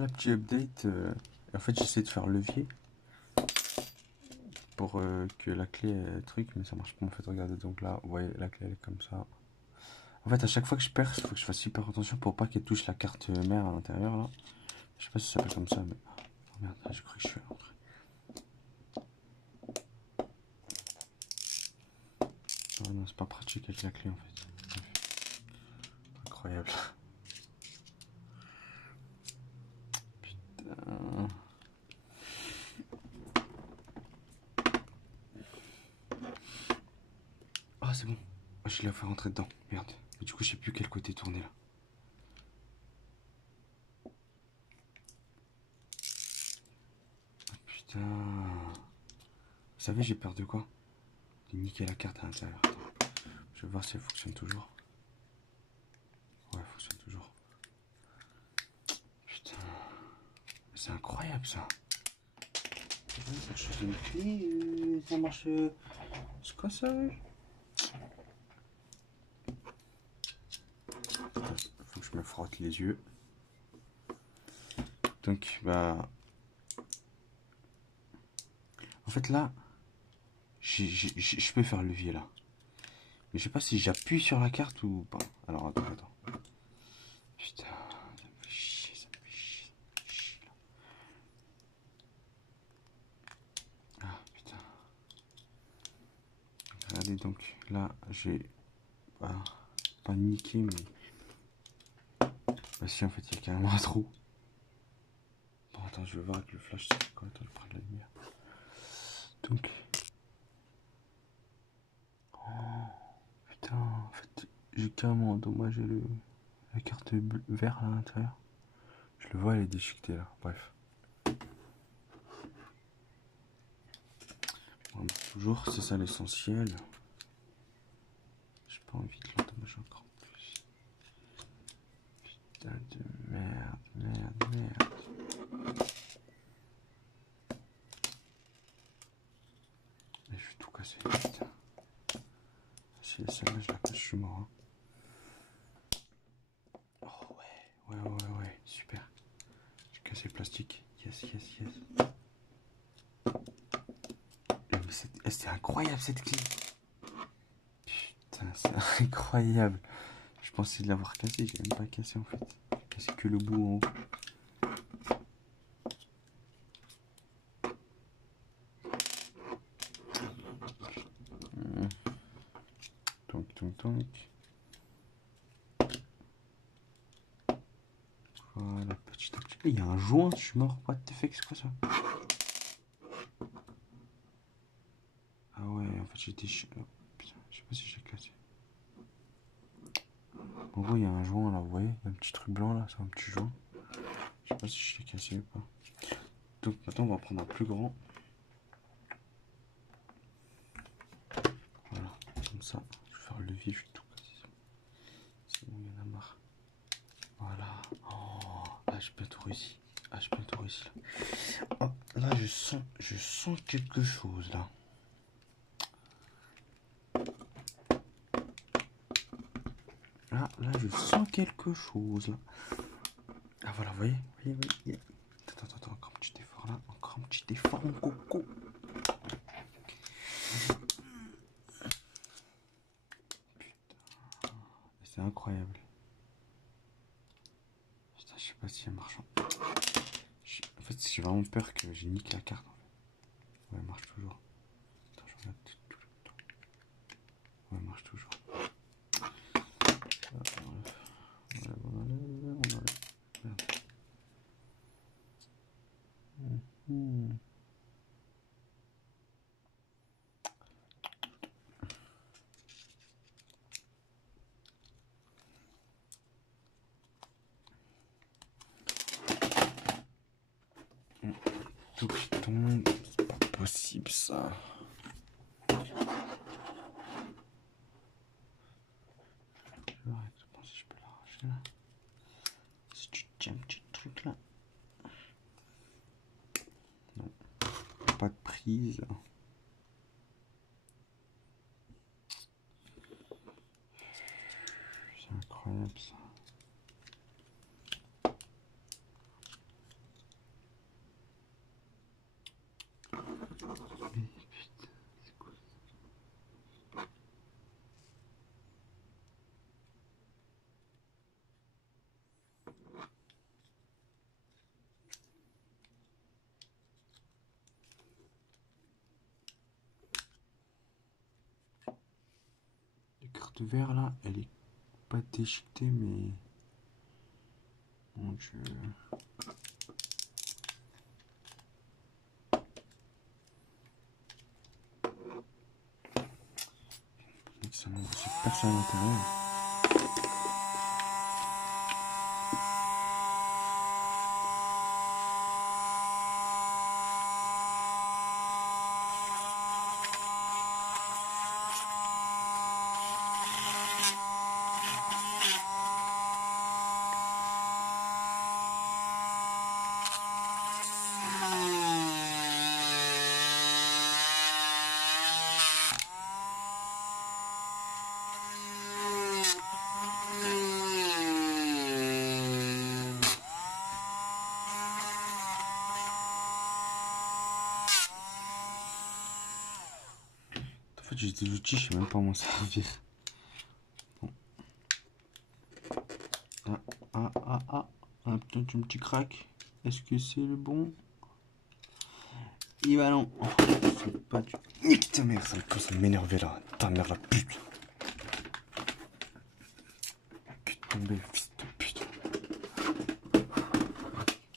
La petite update, en fait j'essaie de faire levier pour que la clé truc, mais ça marche pas en fait. Regardez, donc là, vous voyez, la clé elle est comme ça. En fait, à chaque fois que je perce, il faut que je fasse hyper attention pour pas qu'elle touche la carte mère à l'intérieur là. Je sais pas si ça s'appelle comme ça, mais oh merde, j'ai cru que je suis à l'entrée. Oh non, c'est pas pratique avec la clé en fait. Incroyable. Putain. Ah, c'est bon. Oh, je l'ai fait rentrer dedans. Merde. Et du coup, je sais plus quel côté tourner là. Oh, putain. Vous savez, j'ai peur de quoi? De niquer la carte à l'intérieur. Je vais voir si elle fonctionne toujours. Ouais, elle fonctionne toujours. Putain. C'est incroyable ça. Ça change une clé, ça marche. C'est quoi ça? Faut que je me frotte les yeux. Donc, bah. En fait, là, je peux faire le levier là. Mais je sais pas si j'appuie sur la carte ou pas. Alors, attends. Putain, ça me fait chier, ça me fait chier. Là. Ah, putain. Regardez, donc, là, j'ai pas niqué, mais. Bah, si, en fait, il y a carrément un trou. Bon, attends, je vais voir avec le flash. Attends, je prends de la lumière. Donc. Putain, en fait, j'ai carrément endommagé la carte verte à l'intérieur. Je le vois, elle est déchiquetée là. Bref. Bon, toujours, c'est ça l'essentiel. J'ai pas envie de l'endommager encore plus. Putain de merde. Et je vais tout casser. Putain. Si celle-là, je la casse, je suis mort. Hein. Oh ouais, super. J'ai cassé le plastique. Yes. Mais c'est incroyable cette clé. Putain, c'est incroyable. Je pensais de l'avoir cassé, j'ai même pas cassé en fait. J'ai cassé que le bout en haut. Donc. Voilà, petit à petit. Il y a un joint, je suis mort. What the fuck, c'est quoi ça? Ah ouais, en fait j'étais... Putain, je sais pas si j'ai cassé. En gros, il y a un joint là, vous voyez? Il y a un petit truc blanc là, c'est un petit joint. Je sais pas si je l'ai cassé ou pas. Donc maintenant, on va prendre un plus grand. Voilà, comme ça. Je vais faire le levier, je vais tout casser. C'est bon, il y en a marre. Voilà. Oh, là, j'ai bientôt réussi. Là. Oh, là, je sens quelque chose là. Là, je sens quelque chose là. Ah voilà, vous voyez. Attends, encore un petit effort là. Encore un petit effort, mon coco. Putain, c'est incroyable. Putain, je sais pas si elle marche. En fait, j'ai vraiment peur que j'ai niqué la carte. En fait. Ouais, elle marche toujours. Attends, je regarde tout le temps. Ouais, elle marche toujours. On enlève. Merde. Tout qui tombe, c'est pas possible ça. Je vais arrêter de penser si je peux l'arracher là. Si tu tiens un petit truc là. Non, pas de prise. C'est incroyable ça. putain, c'est quoi ça? La carte verte là, elle est pas déchiquetée, mais. Mon dieu. Ça m'envoie personne à l'intérieur. En fait, j'ai des outils, je sais même pas m'en servir. Bon. Un petit crack. Est-ce que c'est le bon? Et bah non. C'est pas du. Nique ta mère, ça m'énervait là. Ta mère la pute. Putain de fils de pute.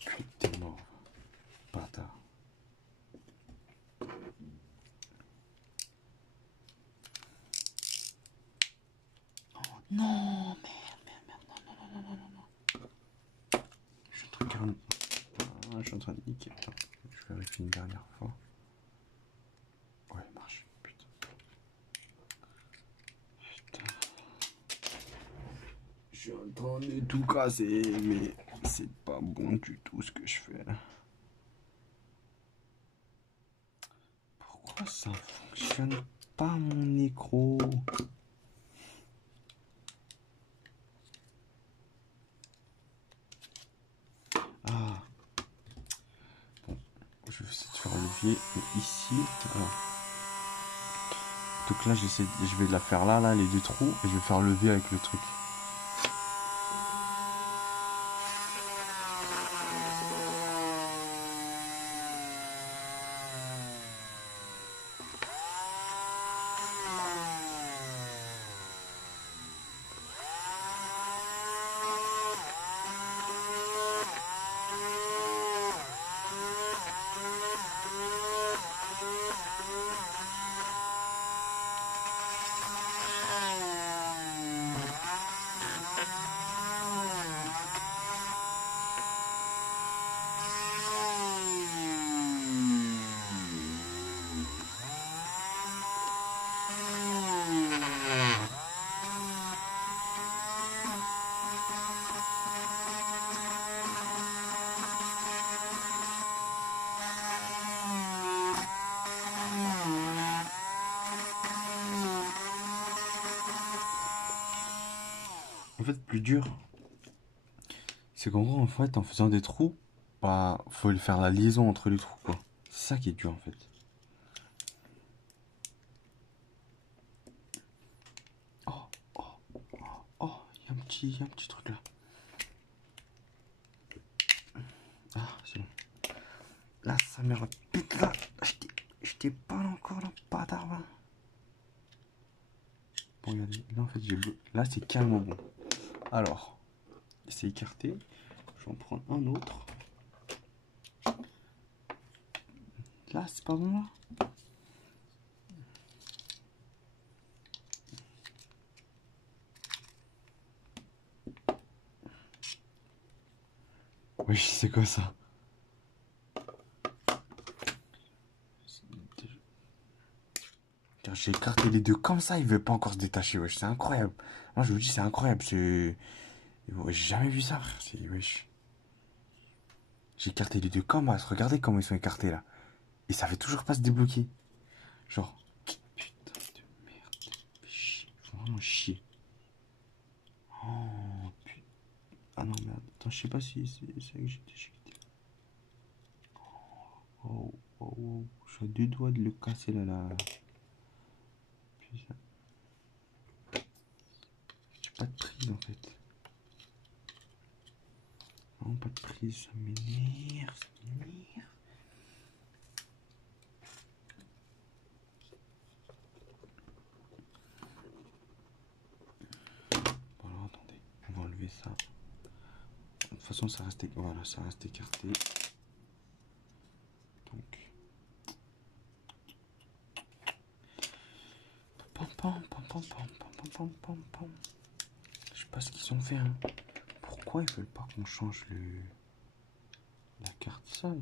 Putain mort. Bâtard. Non, merde, non. Je suis en train de... je suis en train de niquer. Attends, je vérifie une dernière fois. Ouais, marche. Putain. Je suis en train de tout casser, mais c'est pas bon du tout ce que je fais. Pourquoi ça fonctionne pas mon micro? Ah. Bon, je vais essayer de faire le levier ici. Voilà. Donc là, je vais la faire là, les deux trous, et je vais faire lever avec le truc. En fait, le plus dur, c'est qu'en gros, en fait, en faisant des trous, bah, faut faire la liaison entre les trous, quoi. C'est ça qui est dur, en fait. Oh, oh, oh, il y a un petit truc là. Ah, c'est bon. Là, ça me pute là. Je t'ai pas encore là, pas d'arbre. Bon, regardez, là, en fait, là, c'est carrément bon. Alors, c'est écarté. Je vais en prendre un autre. Là, c'est pas bon là. Oui, c'est quoi ça? J'ai écarté les deux comme ça, il veut pas encore se détacher, wesh, c'est incroyable. Moi je vous dis, c'est incroyable, j'ai jamais vu ça, frère, wesh. J'ai écarté les deux comme ça, regardez comment ils sont écartés là. Et ça fait toujours pas se débloquer. Genre, putain de merde, chier, vraiment chier. Oh putain. Ah non, merde, attends, je sais pas si c'est ça que j'ai déchiqueté. Oh, je suis à deux doigts de le casser là. Putain. J'ai pas de prise en fait. Non, pas de prise, ça m'énerve, Bon alors attendez, on va enlever ça. De toute façon ça reste, voilà, ça reste écarté. Donc. Je sais pas ce qu'ils ont fait. Hein. Pourquoi ils veulent pas qu'on change la carte ça?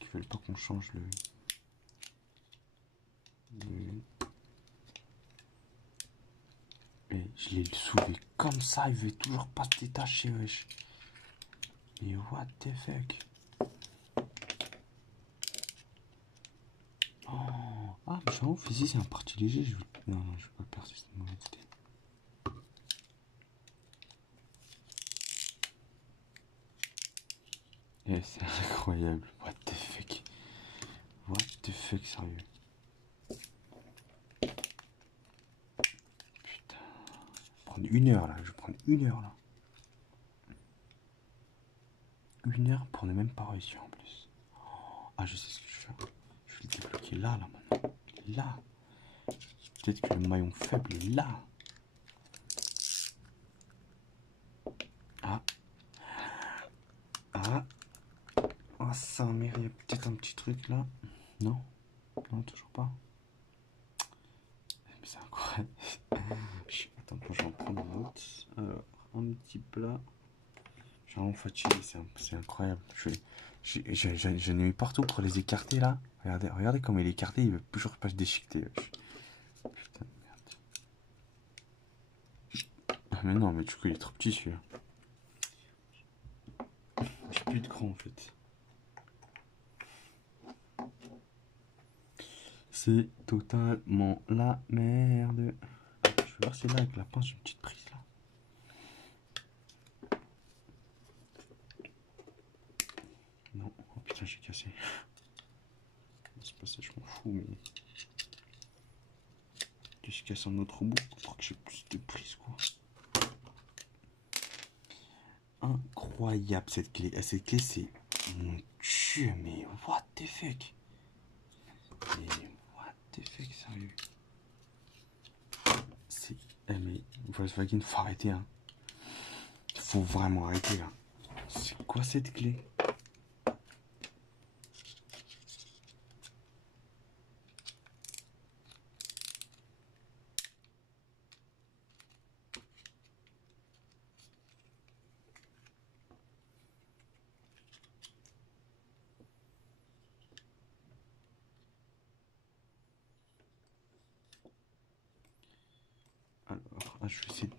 Ils veulent pas qu'on change le... Et je l'ai soulevé comme ça, il veut toujours pas se détacher, wesh. Mais what the fuck? Oh. Ah, mais c'est ouf, ici c'est un parti léger. Non, non, je vais pas le perdre, c'est une mauvaise idée. Eh, c'est incroyable. What the fuck? What the fuck, sérieux? Putain. Je vais prendre une heure là, je vais prendre une heure là. Une heure pour ne même pas réussir en plus. Ah, je sais ce que je vais faire. Je vais le débloquer là maintenant. Là. Peut-être que le maillon faible est là. Ah. Ah. Oh, ça merde, il y a peut-être un petit truc là. Non. Non, toujours pas. Mais c'est incroyable. Attends, je vais en prendre un autre. Alors, un petit plat. Je suis vraiment fatigué, c'est incroyable. Je n'ai mis partout pour les écarter là. Regardez comment il est écarté, il veut toujours pas se déchiqueter. Putain de merde. Ah mais non, mais du coup il est trop petit celui-là. J'ai plus de cran en fait. C'est totalement la merde. Je vais voir si là avec la pince j'ai une petite prise là. Non, oh putain j'ai cassé. C'est pas ça, je m'en fous mais... Que je casse un autre bout pour que j'ai plus de prise quoi. Incroyable cette clé. Cette clé c'est... Mon dieu mais what the fuck. Mais what the fuck sérieux. C'est... Eh mais Volkswagen faut arrêter hein. Faut vraiment arrêter là. C'est quoi cette clé? Alors, ah, je vais essayer de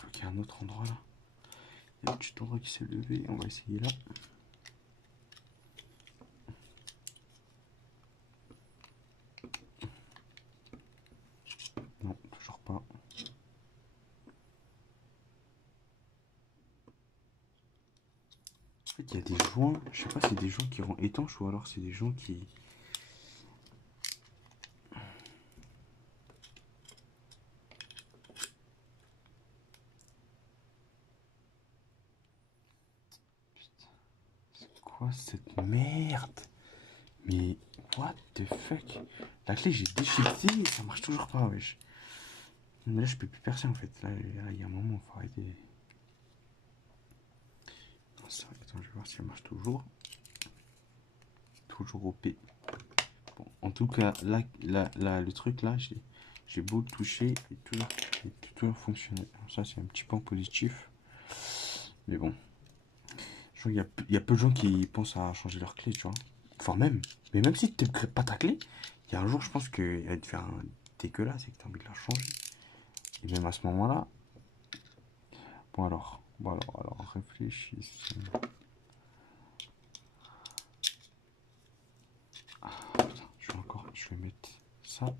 bloquer un autre endroit là. Il y a un petit endroit qui s'est levé, on va essayer là. Non, toujours pas. En fait, il y a des joints, je sais pas si c'est des joints qui rendent étanches ou alors c'est des joints qui... C'est quoi cette merde? Mais what the fuck? La clé j'ai déchiqueté et ça marche toujours pas, wesh. Mais là je peux plus percer en fait. Là il y a un moment, il faut arrêter. Attends, je vais voir si elle marche toujours. Toujours OP. Bon, en tout cas, là, le truc là, j'ai beau le toucher, il toujours fonctionné. Ça, c'est un petit point positif. Mais bon, je vois qu'il y a peu de gens qui pensent à changer leur clé, tu vois. Enfin, mais même si tu ne crées pas ta clé, il y a un jour, je pense qu'elle va te faire un dégueulasse et que tu as envie de la changer. Et même à ce moment-là, bon alors, réfléchissez. Ah, putain, je vais mettre ça.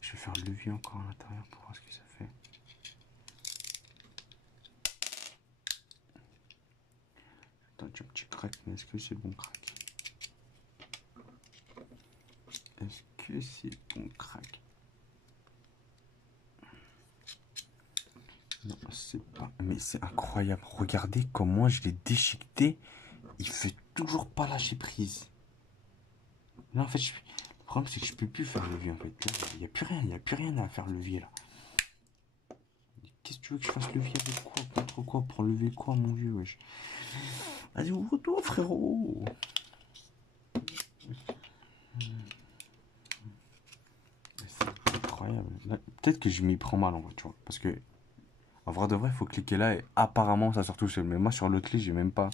Je vais faire le levier encore à l'intérieur pour voir ce que ça fait. Attends, j'ai un petit crack, mais est-ce que c'est le bon crack? Est-ce que c'est bon crack? Non, c'est pas... Mais c'est incroyable. Regardez comment je l'ai déchiqueté. Il fait toujours pas lâcher prise. Là, en fait, le problème, c'est que je peux plus faire le levier, en fait. Il n'y a plus rien. Il n'y a plus rien à faire levier, là. Qu'est-ce que tu veux que je fasse levier avec quoi? Contre quoi? Pour lever quoi, mon vieux, wesh? Vas-y, ouvre-toi, frérot. C'est incroyable. Peut-être que je m'y prends mal, en vrai, tu vois. Parce que, en vrai de vrai, il faut cliquer là et apparemment, ça sort tout seul. Mais moi, sur l'autre clé, j'ai même pas...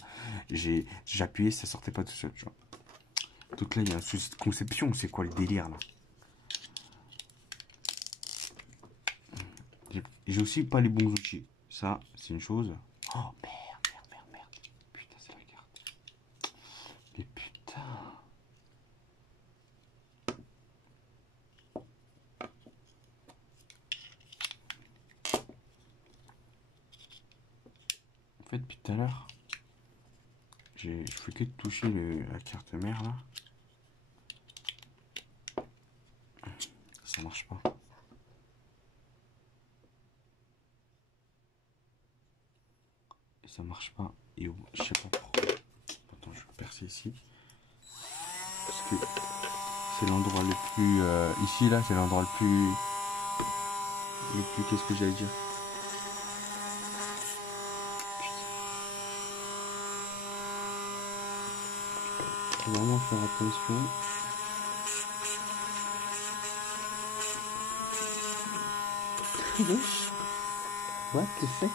J'ai appuyé, ça sortait pas tout seul, tu vois. Donc là, il y a un souci de conception. C'est quoi le délire, là? J'ai aussi pas les bons outils. Ça, c'est une chose. Oh, merde. Putain, c'est la carte. Mais putain. En fait, depuis tout à l'heure, je fais que de toucher la carte mère, là. Ça marche pas. Et ça marche pas. Et je sais pas pourquoi. Attends, je vais percer ici. Parce que c'est l'endroit le plus... ici, là, c'est l'endroit le plus... Qu'est-ce que j'allais dire? Faut vraiment faire attention. What the fuck?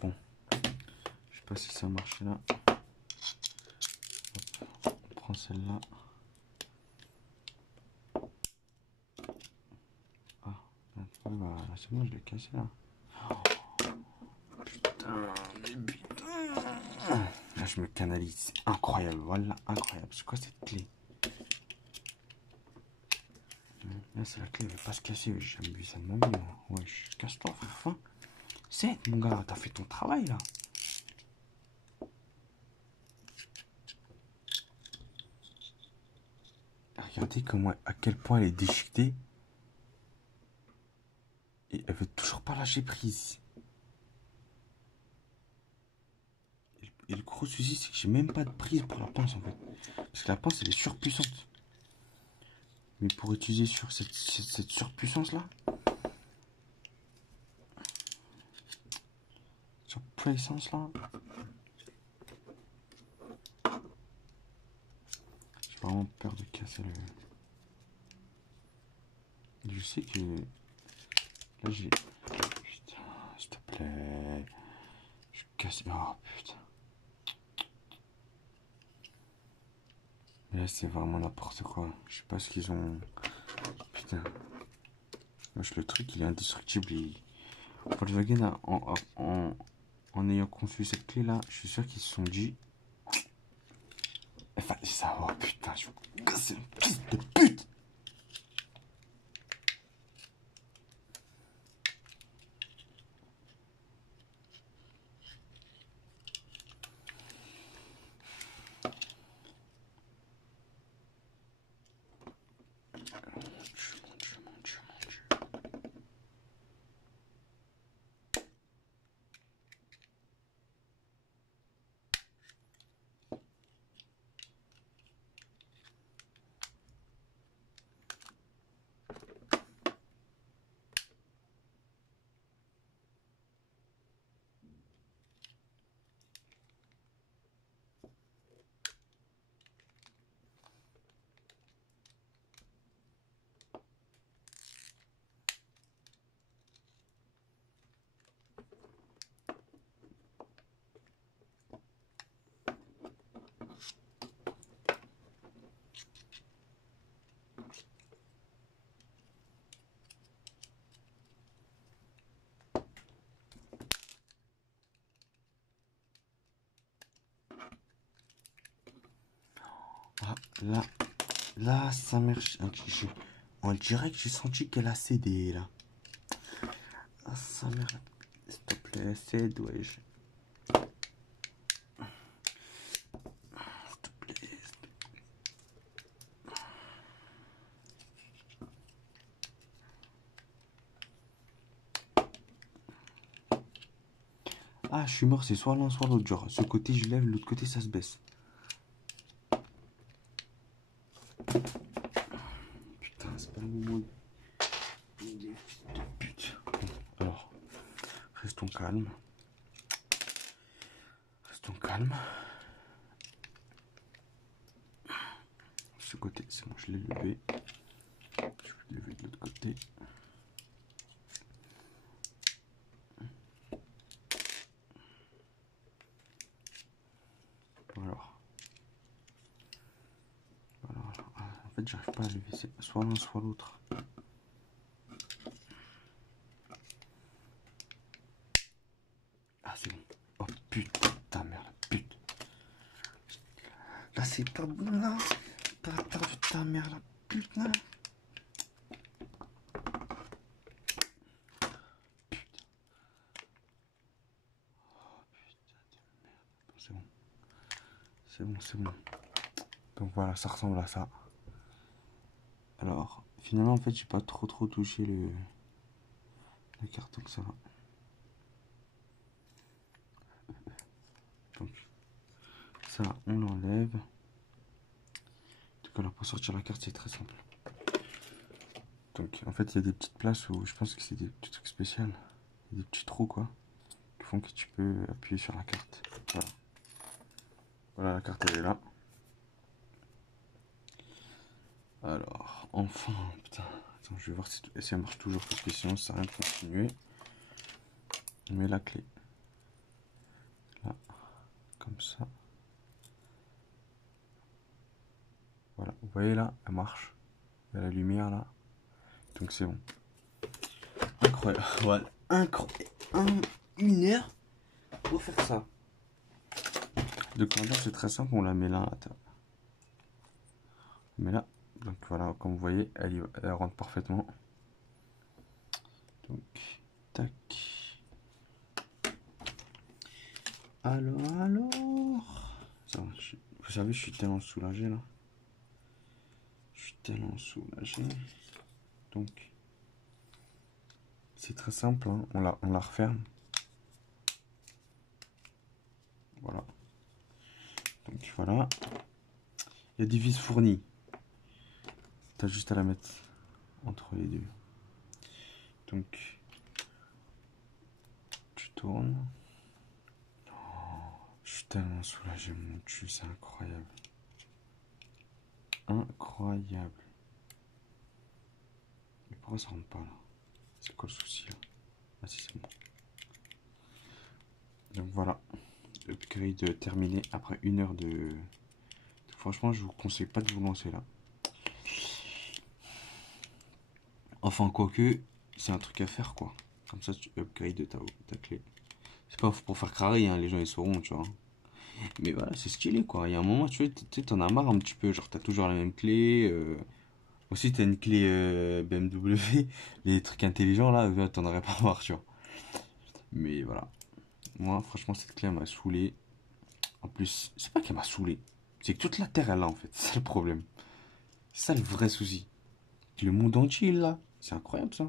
Bon, je sais pas si ça marche là. Hop, on prend celle-là. Ah, bah, c'est bon, je l'ai cassé là. Putain, mais putain. Là, je me canalise. C'est incroyable, voilà, incroyable. C'est quoi cette clé? Là, c'est la clé, elle va pas se casser. J'ai jamais vu ça de ma vie. Ouais, casse-toi, frère. C'est, mon gars, t'as fait ton travail là. Regardez comment, à quel point elle est déchiquetée. Et elle veut toujours pas lâcher prise. Et le gros souci, c'est que j'ai même pas de prise pour la pince en fait. Parce que la pince, elle est surpuissante. Mais pour utiliser sur cette surpuissance là, sur puissance là, j'ai vraiment peur de casser le... Je sais que... Là j'ai... Putain, s'il te plaît. Je casse... Oh putain. Mais là c'est vraiment n'importe quoi. Je sais pas ce qu'ils ont... Putain. Wesh, le truc il est indestructible. Volkswagen, en ayant conçu cette clé là, je suis sûr qu'ils se sont dit... Enfin, ça... Oh putain, je vais casser le fils de pute. Là, sa mère, on dirait que j'ai senti qu'elle a cédé, là. Ah, sa mère, s'il te plaît, cède, wesh. S'il te plaît. Ah, je suis mort, c'est soit l'un, soit l'autre. Genre, ce côté, je lève, l'autre côté, ça se baisse. Putain, c'est pas le moment de... Putain. Alors, restons calmes. Restons calmes. Ce côté, c'est bon, je l'ai levé. Je vais le lever de l'autre côté. Alors. En fait, j'arrive pas à lever. C'est soit l'un, soit l'autre. Ah, c'est bon. Oh putain, ta mère, la pute. Là, c'est pas bon, là. Ta mère, la pute, là. C'est bon. C'est bon, c'est bon. Donc voilà, ça ressemble à ça. Alors, finalement, en fait, j'ai pas trop touché le carton que ça va. Donc, ça, on l'enlève. Donc, alors, pour sortir la carte, c'est très simple. Donc, en fait, il y a des petites places où je pense que c'est des petits trucs spéciaux. Des petits trous, quoi, qui font que tu peux appuyer sur la carte. Voilà. Voilà, la carte, elle est là. Alors, enfin, putain. Attends, je vais voir si elle marche toujours, parce que sinon, ça sert à rien de continuer. On met la clé. Là, comme ça. Voilà, vous voyez là, elle marche. Il y a la lumière là. Donc c'est bon. Incroyable. Voilà, incroyable. Une heure pour faire ça. Donc en fait, c'est très simple, on la met là. Attends. On met là. Donc voilà, comme vous voyez, elle rentre parfaitement. Donc, tac. Alors. Ça va, vous savez, je suis tellement soulagé là. Je suis tellement soulagé. Donc, c'est très simple, hein. On la referme. Voilà. Donc voilà. Il y a des vis fournies. T'as juste à la mettre entre les deux. Donc, tu tournes. Oh, je suis tellement soulagé, mon Dieu, c'est incroyable. Incroyable. Mais pourquoi ça rentre pas là? C'est quoi le souci là? Ah si, c'est bon. Donc voilà, upgrade terminé après une heure de... Franchement, je vous conseille pas de vous lancer là. Enfin, quoique, c'est un truc à faire quoi. Comme ça, tu upgrade ta clé. C'est pas pour faire crari, hein, les gens ils sauront, tu vois. Mais voilà, c'est stylé quoi. Il y a un moment, tu vois, t'en as marre un petit peu. Genre, t'as toujours la même clé. Aussi, t'as une clé BMW. Les trucs intelligents là, t'en aurais pas marre, tu vois. Mais voilà. Moi, franchement, cette clé elle m'a saoulé. En plus, c'est pas qu'elle m'a saoulé. C'est que toute la Terre elle là en fait. C'est ça le problème. C'est ça le vrai souci. Le monde entier il là. C'est incroyable ça.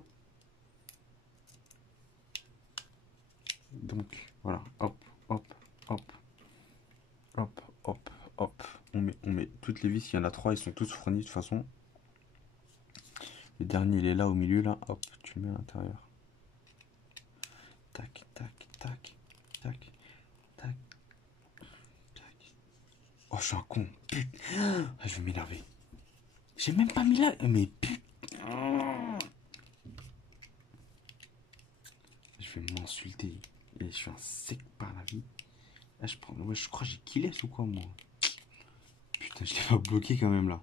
Donc, voilà. Hop, hop, hop, hop, hop, hop. On met toutes les vis. Il y en a trois. Ils sont tous fournis de toute façon. Le dernier, il est là au milieu, là. Hop, tu le mets à l'intérieur. Tac, tac, tac, tac, tac, tac. Oh, je suis un con. Putain. Ah, je vais m'énerver. J'ai même pas mis là. Mais putain. Je vais m'insulter. Et je suis un sec par la vie. Là, ouais, je crois que j'ai killé ou quoi, moi. Putain, je l'ai pas bloqué quand même, là.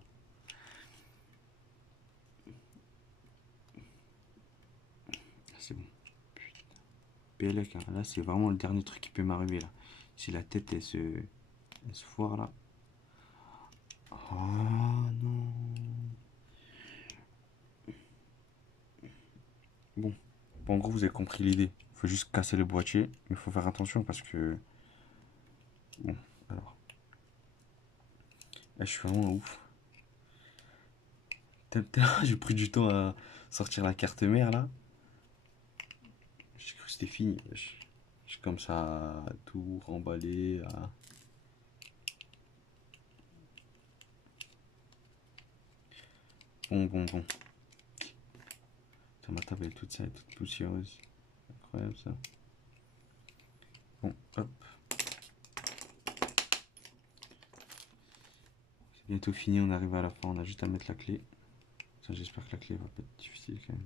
C'est bon. Putain. PLK, hein. Là, c'est vraiment le dernier truc qui peut m'arriver, là. Si la tête, elle se foire, là. Ah non. Bon. Bon, en gros, vous avez compris l'idée. Il faut juste casser le boîtier. Mais il faut faire attention parce que... Bon, alors. Là, je suis vraiment ouf. J'ai pris du temps à sortir la carte mère, là. J'ai cru que c'était fini. J'ai comme ça tout remballé. Bon. Putain, ma table elle est toute sale, toute poussiéreuse. Incroyable ça. Bon, hop. C'est bientôt fini, on arrive à la fin. On a juste à mettre la clé. Ça, j'espère que la clé va pas être difficile quand même.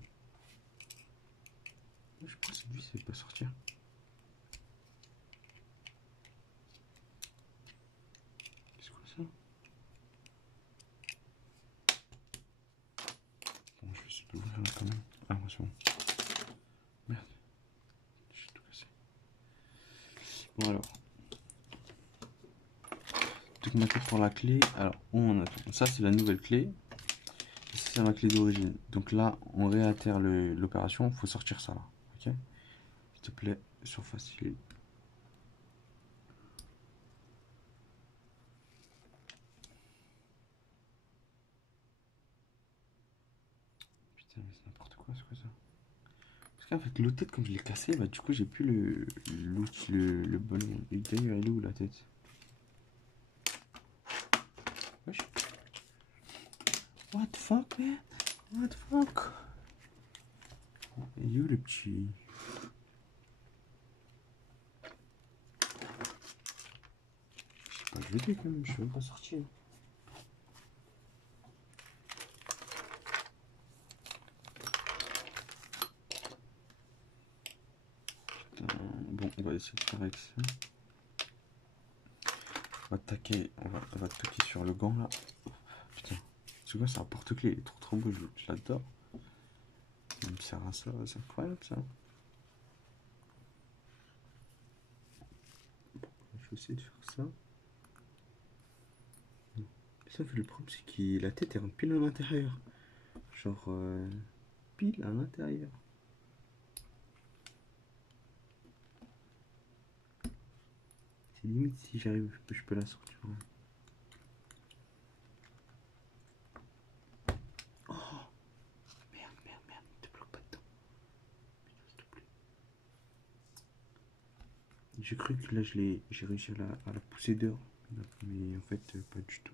Je sais pas si lui, c'est pas sortir. C'est quoi ça? Bon, je vais essayer de l'ouvrir là quand même. Ah, moi c'est bon. Merde. J'ai tout cassé. Bon alors. Toute ma tête pour la clé. Alors, on a tout. Ça, c'est la nouvelle clé. Et ça, c'est ma clé d'origine. Donc là, on réitère l'opération. Il faut sortir ça là. Ok? S'il te plaît, sur facile. Putain, mais c'est n'importe quoi, c'est quoi ça? Parce qu'en fait, l'autre tête, comme je l'ai cassé, bah du coup, j'ai plus le ballon. Et d'ailleurs, elle est où la tête? Wesh. What the fuck, man? What the fuck? Il est où le petit? Je sais pas, je l'ai quand même, je suis même pas sorti. Putain, bon, on va essayer de faire avec ça. On va toquer sur le gant là. Putain, tu vois, c'est un porte-clés, il est trop beau, je l'adore. Il me sert à ça, c'est incroyable ça. Je vais essayer de faire ça. Ça fait le problème, c'est que la tête elle rentre pile à l'intérieur. Genre, pile à l'intérieur. C'est limite si j'arrive, je peux la sortir. Oh, merde, ne te bloque pas dedans. Putain, s'il te plaît. J'ai cru que là, j'ai réussi à la pousser dehors. Mais en fait, pas du tout.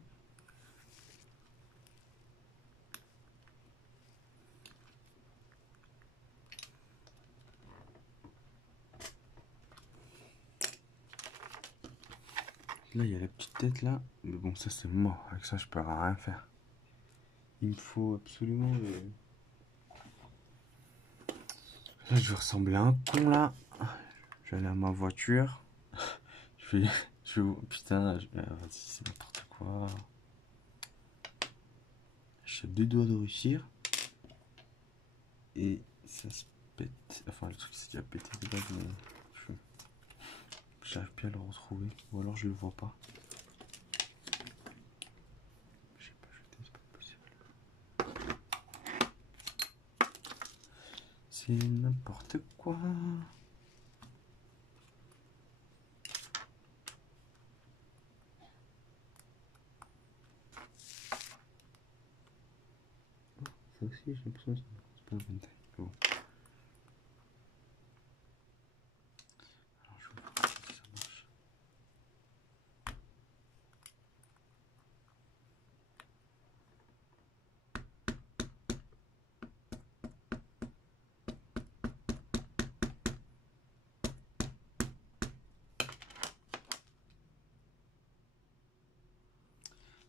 Là, il y a la petite tête là. Mais bon, ça, c'est mort. Avec ça, je peux rien faire. Il me faut absolument... Là, je vais ressembler à un con là. Je vais aller à ma voiture. Je vais... Putain, vas-y, c'est n'importe quoi. J'ai deux doigts de réussir. Et ça se pète. Enfin, le truc, c'est qu'il a pété des doigts de mon cheveu. J'arrive plus à le retrouver. Ou alors, je le vois pas. Je sais pas jeter, c'est pas possible. C'est n'importe quoi. Ça aussi, j'ai l'impression que c'est pas un bonne taille. Bon. Alors, je vais voir si ça marche.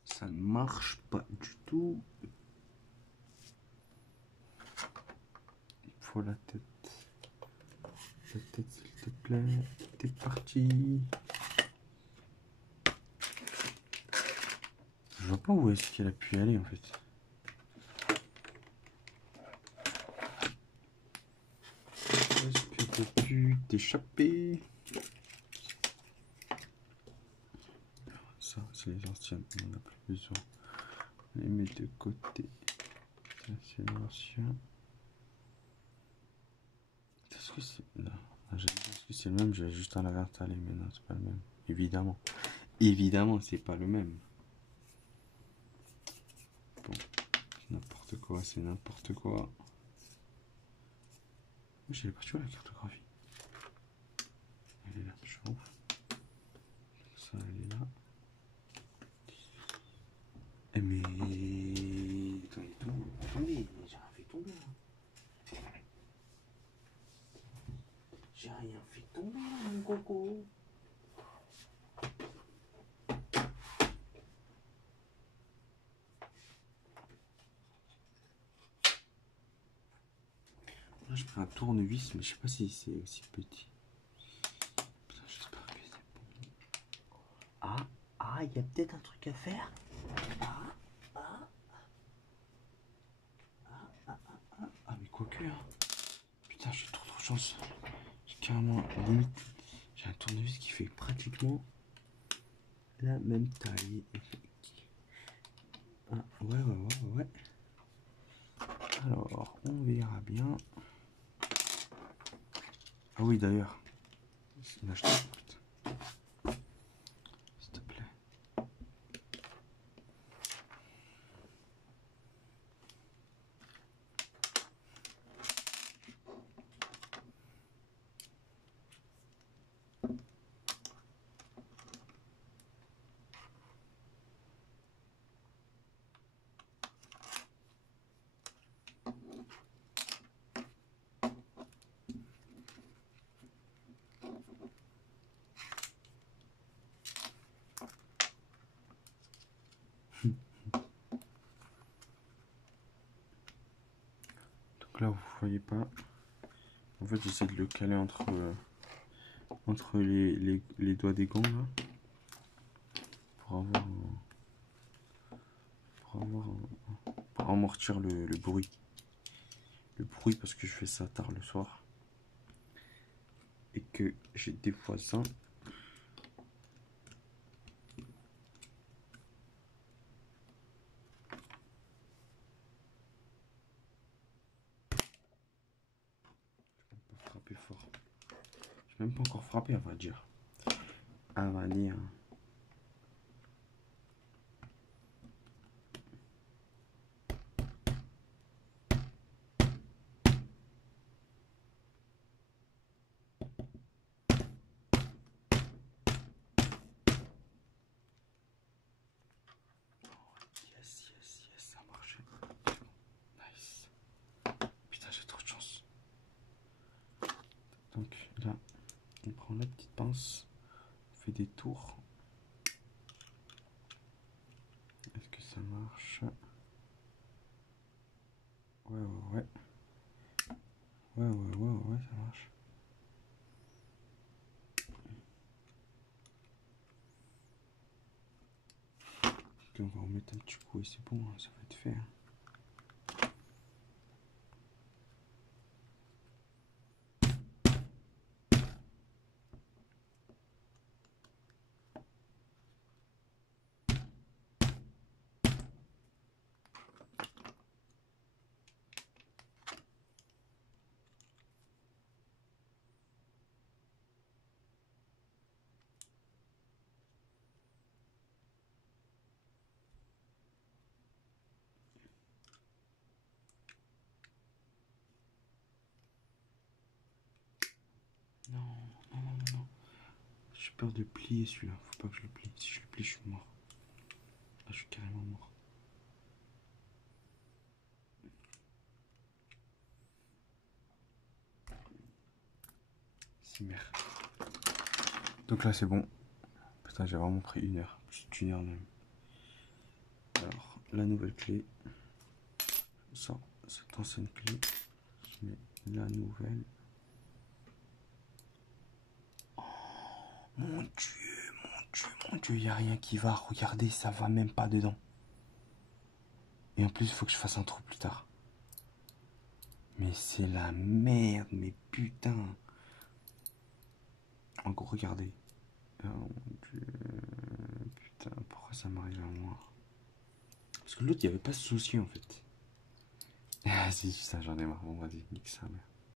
Ça ne marche pas du tout. Il faut la tête. La tête, s'il te plaît. T'es parti. Je vois pas où est-ce qu'elle a pu aller en fait. Est-ce que t'as pu t'échapper? ça, c'est les anciennes, on n'en a plus besoin. On les met de côté. Ça, c'est l'ancien. Est-ce que c'est. Là, est-ce que c'est le même? J'ai juste à la réinstaller, mais non, c'est pas le même. Évidemment. Évidemment, c'est pas le même. Bon, n'importe quoi, c'est n'importe quoi. J'ai pas la cartographie. Elle est là, je ouf. Ça, elle est là. Mais. Attendez, j'ai rien fait tomber là. J'ai rien fait tomber là, mon coco. Là, je prends un tournevis, mais je sais pas si c'est aussi petit. Putain, j'espère que c'est bon. Il y a peut-être un truc à faire. Mais quoique, hein. Putain, j'ai trop de chance. J'ai carrément, limite, j'ai un tournevis qui fait pratiquement la même taille. Ouais. Alors, on verra bien. Ah oui, d'ailleurs, c'est une achetée, putain. S'il te plaît. Donc là, vous voyez pas. En fait, j'essaie de le caler entre les doigts des gants là, pour amortir le bruit. Le bruit parce que je fais ça tard le soir et que j'ai des voisins. Frapper fort. J'ai même pas encore frappé, à vrai dire. À vrai dire. Yes, ça a marché. Nice. Putain, j'ai trop de chance. Donc là, on prend la petite pince, on fait des tours. Est-ce que ça marche? Ouais, ça marche. Ok, on va remettre un petit coup et c'est bon, hein, ça va être fait. Hein. Non. J'ai peur de plier celui-là. Faut pas que je le plie. Si je le plie, je suis mort. Là, je suis carrément mort. C'est merde. Donc là, c'est bon. Putain, j'ai vraiment pris 1 heure. Plus d'1 heure même. Alors, la nouvelle clé. Je sors cette ancienne clé. Je mets la nouvelle. Oh, mon Dieu, il n'y a rien qui va. Regardez, ça va même pas dedans. Et en plus, il faut que je fasse un trou plus tard. Mais c'est la merde, mais putain. En gros, regardez. Oh mon Dieu. Putain, ça m'arrive à moi. Parce que l'autre, il n'y avait pas ce souci en fait. Ah si, ça j'en ai marre. Bon, vas-y, nique sa mère.